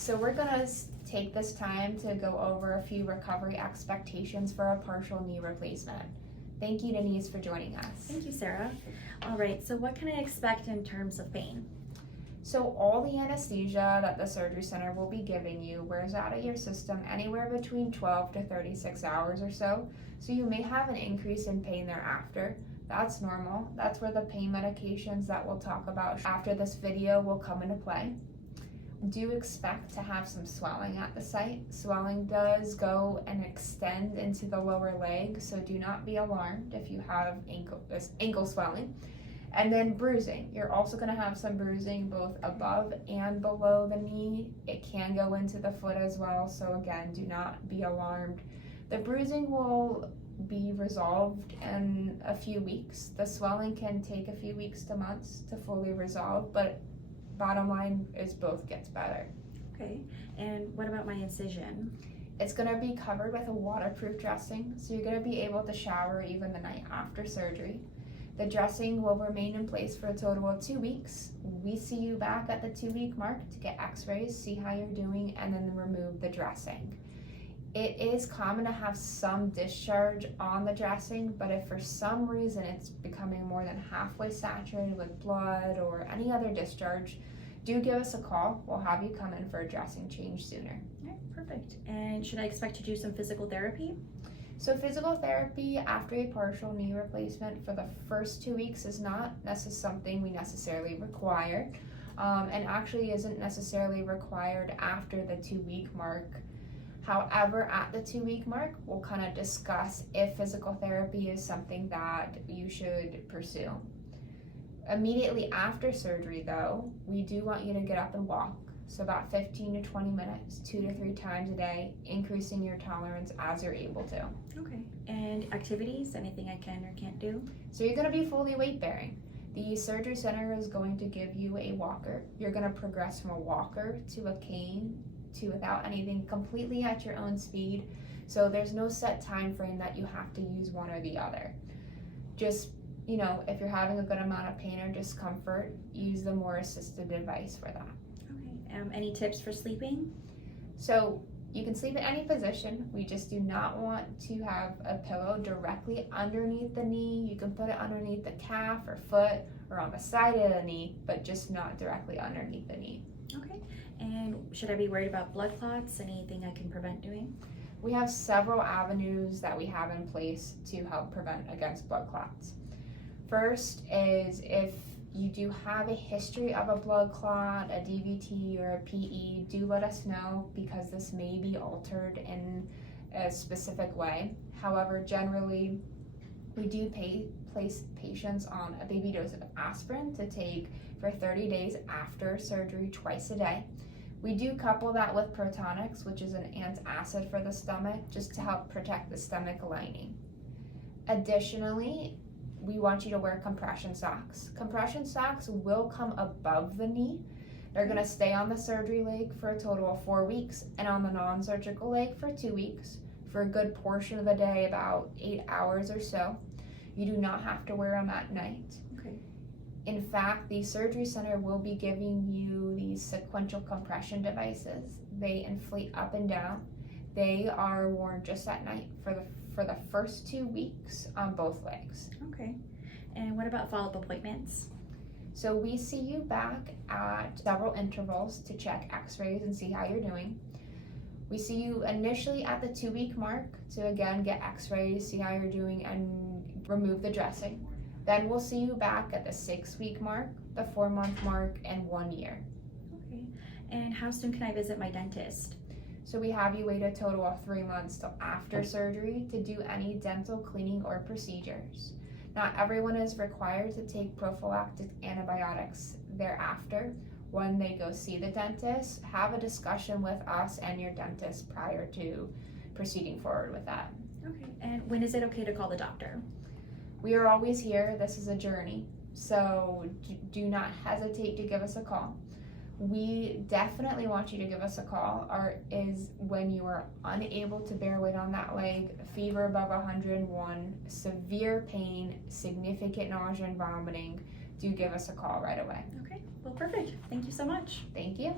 So we're gonna take this time to go over a few recovery expectations for a partial knee replacement. Thank you, Denise, for joining us. Thank you, Sarah. All right, so what can I expect in terms of pain? So all the anesthesia that the surgery center will be giving you wears out of your system anywhere between 12 to 36 hours or so. So you may have an increase in pain thereafter. That's normal. That's where the pain medications that we'll talk about after this video will come into play. Do expect to have some swelling at the site. Swelling does go and extend into the lower leg, so do not be alarmed if you have ankle swelling. And then bruising. You're also going to have some bruising both above and below the knee. It can go into the foot as well, so again, do not be alarmed. The bruising will be resolved in a few weeks. The swelling can take a few weeks to months to fully resolve, but bottom line is both gets better. Okay, and what about my incision? It's going to be covered with a waterproof dressing, so you're going to be able to shower even the night after surgery. The dressing will remain in place for a total of 2 weeks. We see you back at the 2-week mark to get x-rays, see how you're doing, and then remove the dressing. It is common to have some discharge on the dressing, but if for some reason it's becoming more than halfway saturated with blood or any other discharge, do give us a call. We'll have you come in for a dressing change sooner. All right, perfect. And should I expect to do some physical therapy? So physical therapy after a partial knee replacement for the first 2 weeks is not something we necessarily require, and actually isn't necessarily required after the 2-week mark. However, at the 2-week mark, we'll kind of discuss if physical therapy is something that you should pursue. Immediately after surgery, though, we do want you to get up and walk. So about 15 to 20 minutes, 2 to 3 times a day, increasing your tolerance as you're able to. Okay, and activities, anything I can or can't do? So you're going to be fully weight bearing. The surgery center is going to give you a walker. You're going to progress from a walker to a cane to without anything, completely at your own speed. So there's no set time frame that you have to use one or the other. Just, if you're having a good amount of pain or discomfort, use the more assisted device for that. Okay, any tips for sleeping? So you can sleep in any position. We just do not want to have a pillow directly underneath the knee. You can put it underneath the calf or foot or on the side of the knee, but just not directly underneath the knee. Okay, and should I be worried about blood clots? Anything I can prevent doing? We have several avenues that we have in place to help prevent against blood clots. First is if you do have a history of a blood clot, a DVT, or a PE, do let us know because this may be altered in a specific way. However, generally, we do place patients on a baby dose of aspirin to take for 30 days after surgery twice a day. We do couple that with Protonics, which is an antacid for the stomach, just to help protect the stomach lining. Additionally, we want you to wear compression socks. Compression socks will come above the knee. They're going to stay on the surgery leg for a total of 4 weeks and on the non-surgical leg for 2 weeks. For a good portion of the day, about 8 hours or so. You do not have to wear them at night. Okay. In fact, the surgery center will be giving you these sequential compression devices. They inflate up and down. They are worn just at night for the first 2 weeks on both legs. Okay. And what about follow-up appointments? So we see you back at several intervals to check x-rays and see how you're doing. We see you initially at the 2-week mark to again get x-rays, see how you're doing, and remove the dressing. Then we'll see you back at the 6-week mark, the 4-month mark, and 1 year. Okay. And how soon can I visit my dentist? So we have you wait a total of 3 months till after surgery to do any dental cleaning or procedures. Not everyone is required to take prophylactic antibiotics thereafter. When they go see the dentist, have a discussion with us and your dentist prior to proceeding forward with that. Okay. And when is it okay to call the doctor? We are always here. This is a journey, so do not hesitate to give us a call. We definitely want you to give us a call, is when you are unable to bear weight on that leg, fever above 101, severe pain, significant nausea and vomiting, do give us a call right away. Okay, well, perfect. Thank you so much. Thank you.